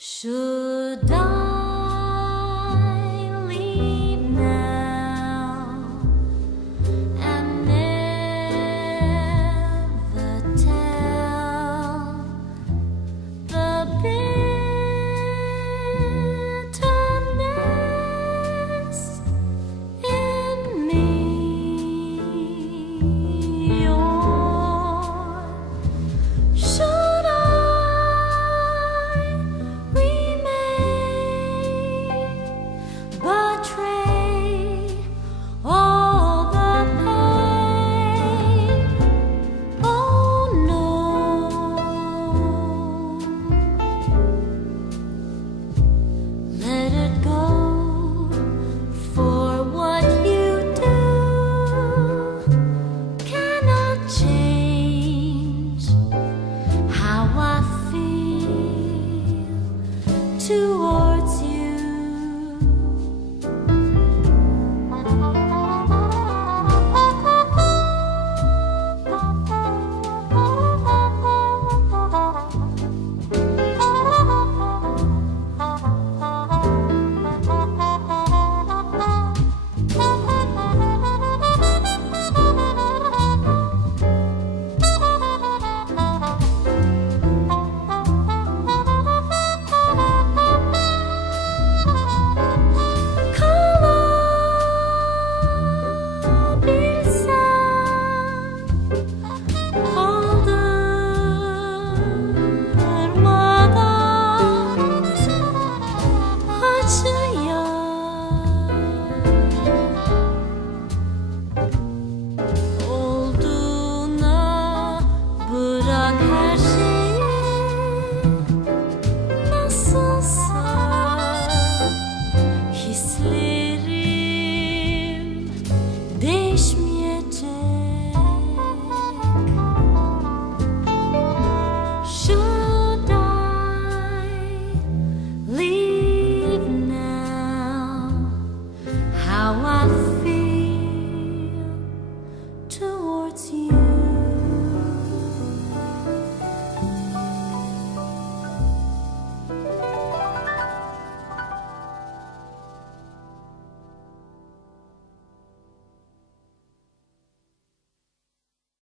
Should I leave now and never tell the bitterness in me, or should I betray all the pain? Oh no, let it go, for what you do cannot change how I feel towards you. Olduğuna bırak her şeyi, nasılsa hislerim değişmiyor.